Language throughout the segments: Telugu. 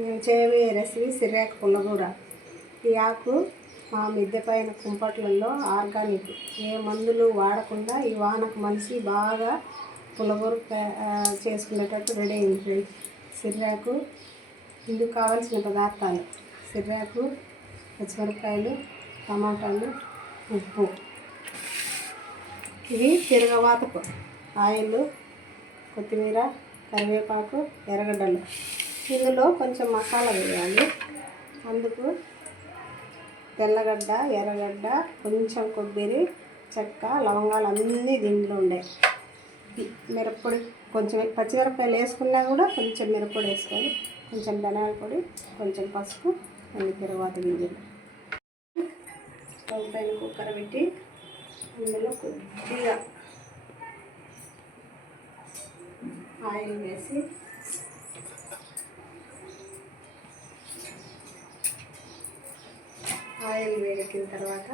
మేము చేయబోయే రెసిపీ సిర్రాకు పుల్లగూర. ఈ ఆకు మా మిద్దె పైన కుంపట్లలో ఆర్గానిక్, ఏ మందులు వాడకుండా ఈ వానకు మనిషి బాగా పుల్లగూర చేసుకునేటట్టు రెడీ అయింది. సిర్రాకు ఇందుకు కావాల్సిన పదార్థాలు: సిర్రాకు, పచ్చిమిరపకాయలు, టమాటాలు, ఉప్పు. ఇవి తిరగవాతకు ఆయిల్, కొత్తిమీర, కరివేపాకు, ఎర్రగడ్డలు. ఇందులో కొంచెం మసాలా వేయాలి. అందుకు తెల్లగడ్డ, ఎర్రగడ్డ, కొంచెం కొబ్బరి, చెక్క, లవంగాలు అన్నీ దీంట్లో ఉండే. మిరప్పొడి కొంచెం, పచ్చిమిరపకాయలు వేసుకున్నా కూడా కొంచెం మిరప్పొడి వేసుకోవాలి. కొంచెం ధనియాల పొడి, కొంచెం పసుపు, కొన్ని తరువాత గింజలు. స్టవ్ పైన కుక్కర్ పెట్టి అందులో కొద్దిగా ఆయిల్ వేసి ఆయిల్ వేడెక్కిన తర్వాత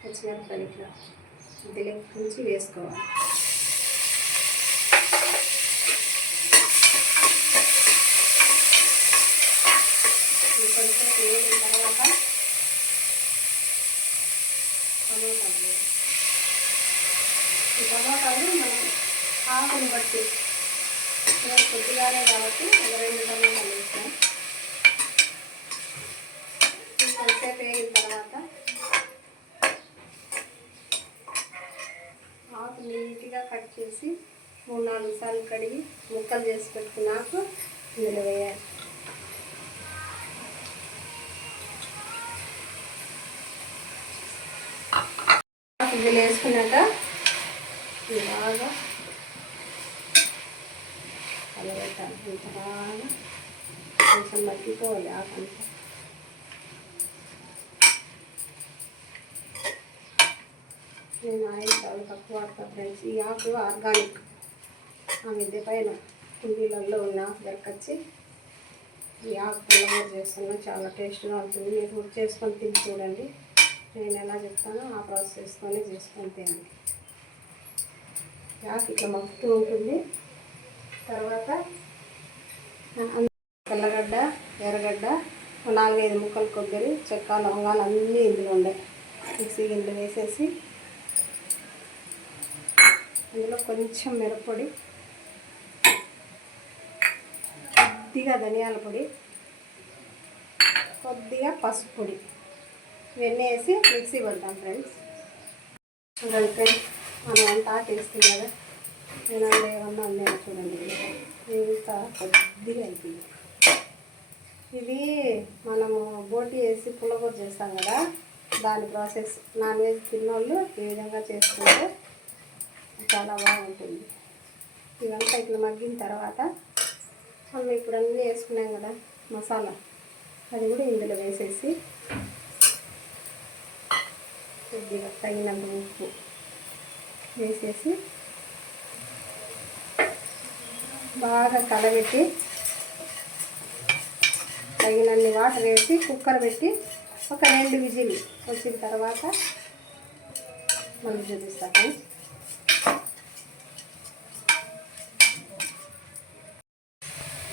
పచ్చిమిరపకాయలు ఇట్లా నుంచి వేసుకోవాలి. కొంచెం వేగిన తర్వాత టమాటాలు. ఈ టమాటాలు మనం ఆకును బట్టి కొద్దిగానే కాబట్టి ఒక 2 టమాటాలు వేస్తాం. కొంచెంసేపు వేగిన తర్వాత ఆకు నీట్గా కట్ చేసి 3-4 సార్లు కడిగి ముక్కలు చేసి పెట్టుకున్నాక ఇందులో వేయాలి. ఇందులో వేసుకున్నాక బాగా కలబెట్టాలి. ఇంత బాగా కొంచెం మగ్గిపోవాలి ఆకంతా. నేను ఆయిల్ చాలా తక్కువ వాడతాను ఫ్రెండ్స్. ఈ ఆకు ఆర్గానిక్, ఆ మిద్దె పైన కుండీలలో ఉన్న దొరకొచ్చి ఈ ఆకు పుల్లగూర చేస్తున్నా చాలా టేస్ట్గా ఉంటుంది. మీరు కూడా చేసుకొని తిని చూడండి. నేను ఎలా చెప్తానో ఆ ప్రాసెస్ చేసుకొని తినండి. ఆకు ఇట్లా మగ్గుతూ ఉంటుంది. తర్వాత తెల్లగడ్డ, ఎర్రగడ్డ, 4-5 ముక్కలు కొబ్బరి, చెక్క, లవంగాలు అన్నీ ఇందులో ఉన్నాయి. మిక్సీ గిన్నెలో వేసేసి అందులో కొంచెం మిరప్పొడి, కొద్దిగా ధనియాల పొడి, కొద్దిగా పసుపు పొడి ఇవన్నీ వేసి మిక్సీ పడతాం ఫ్రెండ్స్. చూడండి ఫ్రెండ్స్, మనం అంతా టేస్ట్ కదా. నేను ఏమన్నా ఉన్నాయో చూడండి. ఇంత కొద్దిగా అయిపోయింది. ఇది మనము బోటి వేసి పుల్లగూర చేస్తాం కదా, దాని ప్రాసెస్. నాన్ వెజ్ తిన్నోళ్ళు ఈ విధంగా చేసుకుంటే చాలా బాగుంటుంది. ఇదంతా ఇట్లా మగ్గిన తర్వాత మనం ఇప్పుడు అన్నీ వేసుకున్నాం కదా మసాలా, అది కూడా ఇందులో వేసేసి కొద్దిగా తగినంత ఉప్పు వేసేసి బాగా కలబెట్టి తగినన్ని వాటర్ వేసి కుక్కర్ పెట్టి ఒక 2 విజిల్ వచ్చిన తర్వాత మళ్ళీ చూపిస్తాను.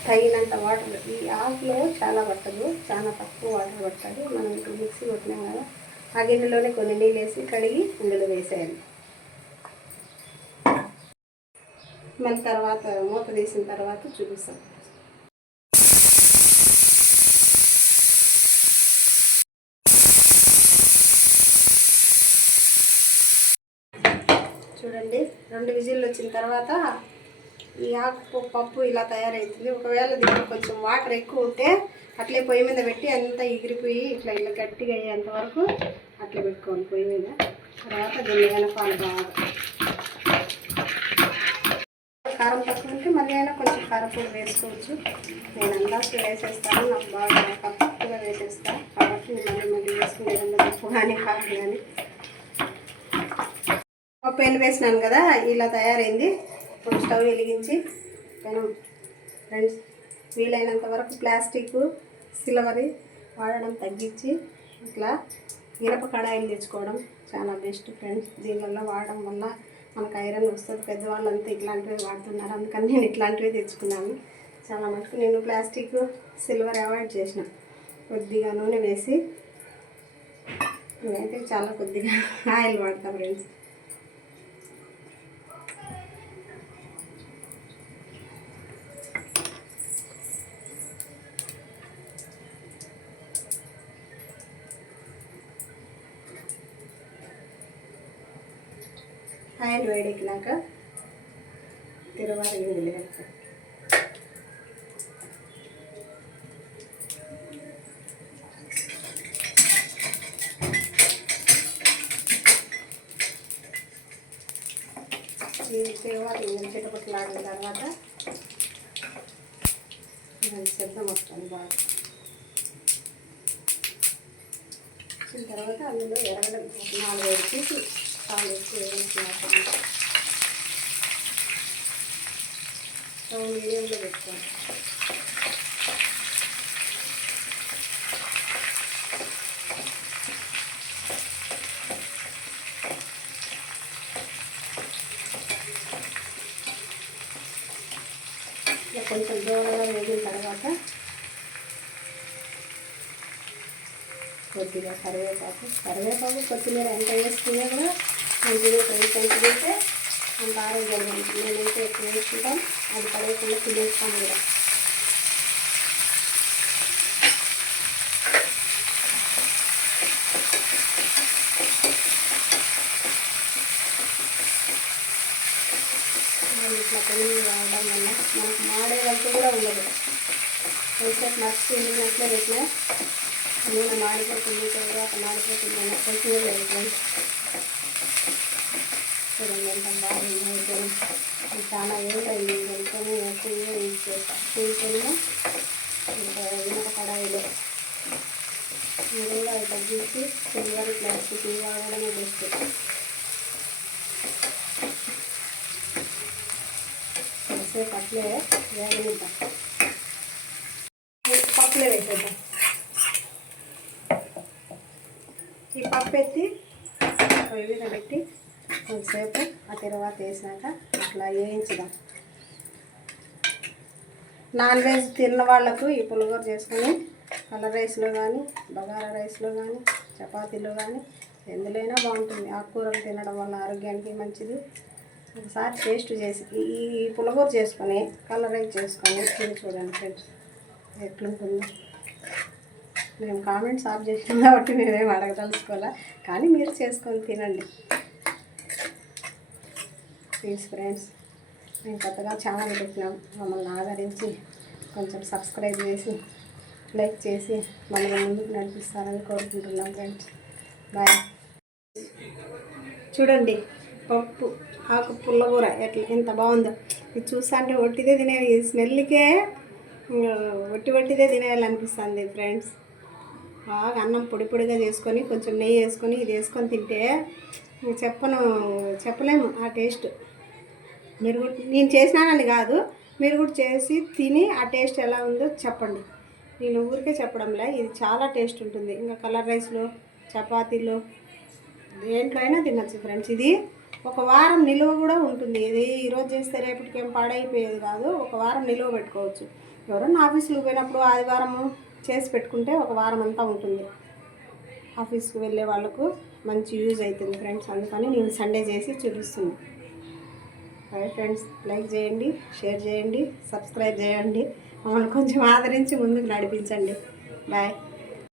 తగినంత వాటర్. ఈ ఆకులో చాలా పట్టదు, చాలా తక్కువ వాటర్ పడుతుంది. మనం ఇప్పుడు మిక్సీ కొట్టినాం కదా, ఆ గిన్నెలోనే కొన్ని నీళ్ళు వేసి కడిగి ఇందులో వేసేయాలి. మళ్ళీ తర్వాత మూత తీసిన తర్వాత చూపిస్తాం. చూడండి, 2 విజిల్లు వచ్చిన తర్వాత ఈ ఆకు పప్పు ఇలా తయారవుతుంది. ఒకవేళ దీంట్లో కొంచెం వాటర్ ఎక్కువ ఉంటే అట్లే పొయ్యి మీద పెట్టి అంతా ఎగిరిపోయి ఇట్లా ఇలా గట్టిగా అయ్యేంత వరకు అట్లా పెట్టుకోవాలి పొయ్యి మీద. తర్వాత దీన్ని వెనకాల బాగా కారం తక్కువ ఉంటే మళ్ళీ అయినా కొంచెం కారపొడి వేసుకోవచ్చు. నేను అందాజుగా వేసేస్తాను, నాకు బాగా కరెక్ట్గా వేసేస్తాను కాబట్టి మళ్ళీ వేసుకునేదంతా ఉప్పు కానీ కారం కానీ. పెను వేసినాను కదా, ఇలా తయారైంది. ఇప్పుడు స్టవ్ వెలిగించి పెనం ఫ్రెండ్స్ వీలైనంత వరకు ప్లాస్టిక్, సిల్వర్ వాడడం తగ్గించి ఇట్లా ఇనప కడాయిలు తెచ్చుకోవడం చాలా బెస్ట్ ఫ్రెండ్స్. దీనివల్ల వాడడం వల్ల మనకు ఐరన్ వస్తుంది. పెద్దవాళ్ళంతా ఇట్లాంటివి వాడుతున్నారు, అందుకని నేను ఇట్లాంటివి తెచ్చుకున్నాను. చాలా మటుకు నేను ప్లాస్టిక్ సిల్వర్ అవాయిడ్ చేసిన. కొద్దిగా నూనె వేసి, నేనైతే చాలా కొద్దిగా ఆయిల్ వాడతాం ఫ్రెండ్స్. ఆయిల్ వేడెక్కినాక తిరువాత గింజలు వేస్తాం. ఈ తిరువాత గింజలు చిటపట్లాడిన తర్వాత శబ్దం వస్తుంది బాగా. వచ్చిన తర్వాత అందులో ఎరగడం 4-5 పీసులు చాలా ఎక్కువ వేయించినాక స్టవ్ మీడియంలో పెట్టుకోండి. ఇలా కొంచెం దూరంగా వేగిన తర్వాత కొద్దిగా కరివేపాకు కొత్తిమీర ఎంత వేసుకున్నా కూడా మంచిగా ఫ్రెండ్స్ ఎంత తింటే అంత ఆరోగ్యంగా ఉంటుంది. నేనైతే ఎక్కువ వేసుకుంటాం, అది పడేయకుండా తినేస్తాం కూడా. ఇట్లా పెళ్ళి రావడం వల్ల మనకు మాడేదంతా కూడా ఉండదు. కొంచెం మర్చి వెళ్ళినట్లే పెట్టినా నూనె మాడిపోతుంది, తర్వాత మాడిపోతుంది అన్న కొత్తిమీర వేసుకొని చూడండి ఎంత బాగుంది. చాలా ఏళ్ళైంది వెళ్తూనే ఎక్కువగా యూజ్ చేస్తాం. తీసుకెళ్ళినా ఇనుప కడాయిలో మీరు కూడా అది తగ్గించి సిల్వర్ ప్లాస్టిక్ వాడడమే బెస్ట్. కాసేపు అట్లే వేగనిద్దాం. పప్పులే వేసేద్దాం. ఈ పప్పు ఎత్తి పొయ్యి మీద పెట్టి కొంతసేపు ఆ తర్వాత వేసినాక అట్లా వేయించుదాం. నాన్ వెజ్ తిన్న వాళ్ళకు ఈ పులిహోర చేసుకొని కలర్ రైస్లో కానీ, బగారా రైస్లో కానీ, చపాతీలో కానీ ఎందులోనైనా బాగుంటుంది. ఆకుకూరలు తినడం వల్ల ఆరోగ్యానికి మంచిది. ఒకసారి టేస్ట్ చేసి ఈ పులిహోర చేసుకొని కలర్ రైస్ చేసుకొని తిని చూడండి ఫ్రెండ్స్ ఎట్లుంటుందో. మేము కామెంట్స్ ఆఫ్ చేసినాం కాబట్టి మేమేం అడగదలుచుకోవాలా, కానీ మీరు చేసుకొని తినండి ప్లీజ్ ఫ్రెండ్స్. మేము కొత్తగా ఛానల్ పెట్టినాం, మమ్మల్ని ఆదరించి కొంచెం సబ్స్క్రైబ్ చేసి లైక్ చేసి మమ్మల్ని ముందుకు నడిపిస్తారని కోరుకుంటున్నాం ఫ్రెండ్స్. బాయ్. చూడండి పప్పు ఆకు పుల్లకూర ఎంత బాగుందో. ఇది చూస్తా అంటే ఒట్టిదే తినే, ఈ స్మెల్కే ఒట్టిదే తినేయాలనిపిస్తుంది ఫ్రెండ్స్. బాగా అన్నం పొడి పొడిగా చేసుకొని కొంచెం నెయ్యి వేసుకొని ఇది వేసుకొని తింటే చెప్పలేము ఆ టేస్ట్. మీరు కూడా, నేను చేసినానని కాదు, మీరు కూడా చేసి తిని ఆ టేస్ట్ ఎలా ఉందో చెప్పండి. నేను ఊరికే చెప్పడంలే, ఇది చాలా టేస్ట్ ఉంటుంది. ఇంకా కలర్ రైస్లో, చపాతీలో, దేంట్లో అయినా తినచ్చు ఫ్రెండ్స్. ఇది ఒక వారం నిలువ కూడా ఉంటుంది. ఇది ఈరోజు చేస్తే రేపటికేం పాడైపోయేది కాదు, ఒక వారం నిలువ పెట్టుకోవచ్చు. ఎవరన్నా ఆఫీసులో పోయినప్పుడు ఆదివారము చేసి పెట్టుకుంటే ఒక వారం అంతా ఉంటుంది. ఆఫీస్కి వెళ్ళే వాళ్ళకు మంచి యూజ్ అవుతుంది ఫ్రెండ్స్. అందుకని నేను సండే చేసి చూపిస్తున్నాను. Bye friends. లైక్ చేయండి, షేర్ చేయండి, సబ్స్క్రైబ్ చేయండి. మమ్మల్ని కొంచెం ఆదరించి ముందుకు నడిపించండి. బాయ్.